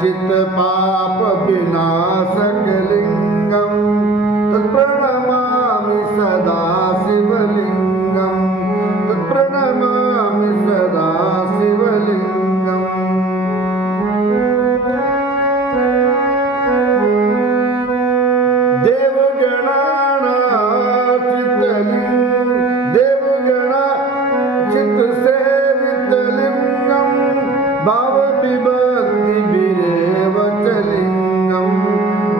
चित पाप विनाशकलिंगम तत्प्रणमामि सदा शिवलिंगम तत्प्रणमामि सदा शिवलिंगम। देवगणाचित सेवितलिंगम भाव विभक्ति विरेव लिंगम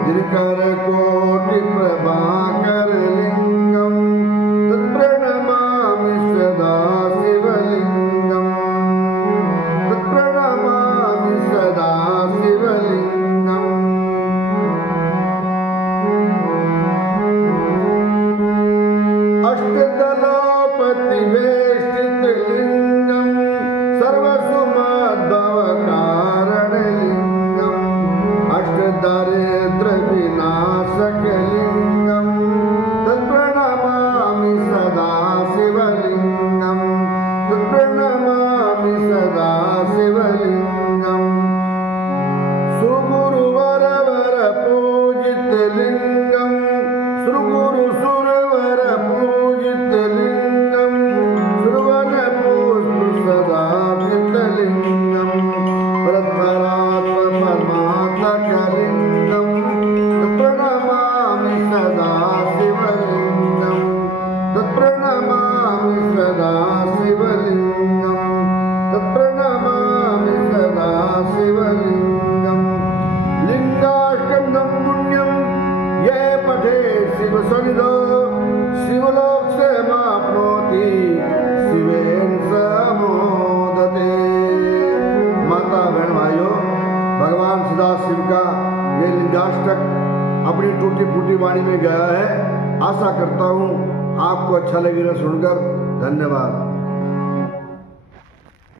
दिनकर कोटि प्रभाकर लिंगम तत्प्रणमामि सदा शिवलिंगम तत्प्रणमामि सदा शिवलिंगम। अष्टदलोपति वेष्टित लिंगम सर्वसुमद्भव कारण लिंगम अष्टदारिद्र विनाशक लिंगम तत्प्रणमामि सदा शिवलिंगम तत्प्रणमामि सदा शिवलिंगम। सुगुरुवर वर पूजित लिंगम सुगुरु सुरवर पूजित लिंगम सुरवन पुष्प सदा लिंगम परत्परात्म परमात्मक लिंगम तत्प्रणमामि सदा शिवलिंगम तत्प्रणमामि सदा शिवलिंगम तत्प्रणमामि सदा शिवलिंगम। लिंगाष्टकं पुण्यं ये पठे शिव सन्निधौ शिवलोक से माप्नोति शिवेन समोदते। माता बहन भाइयों, भगवान सदाशिव का ये लिंगाष्टक अपनी टूटी फूटी वाणी में गया है। आशा करता हूँ आपको अच्छा लगेगा सुनकर। धन्यवाद।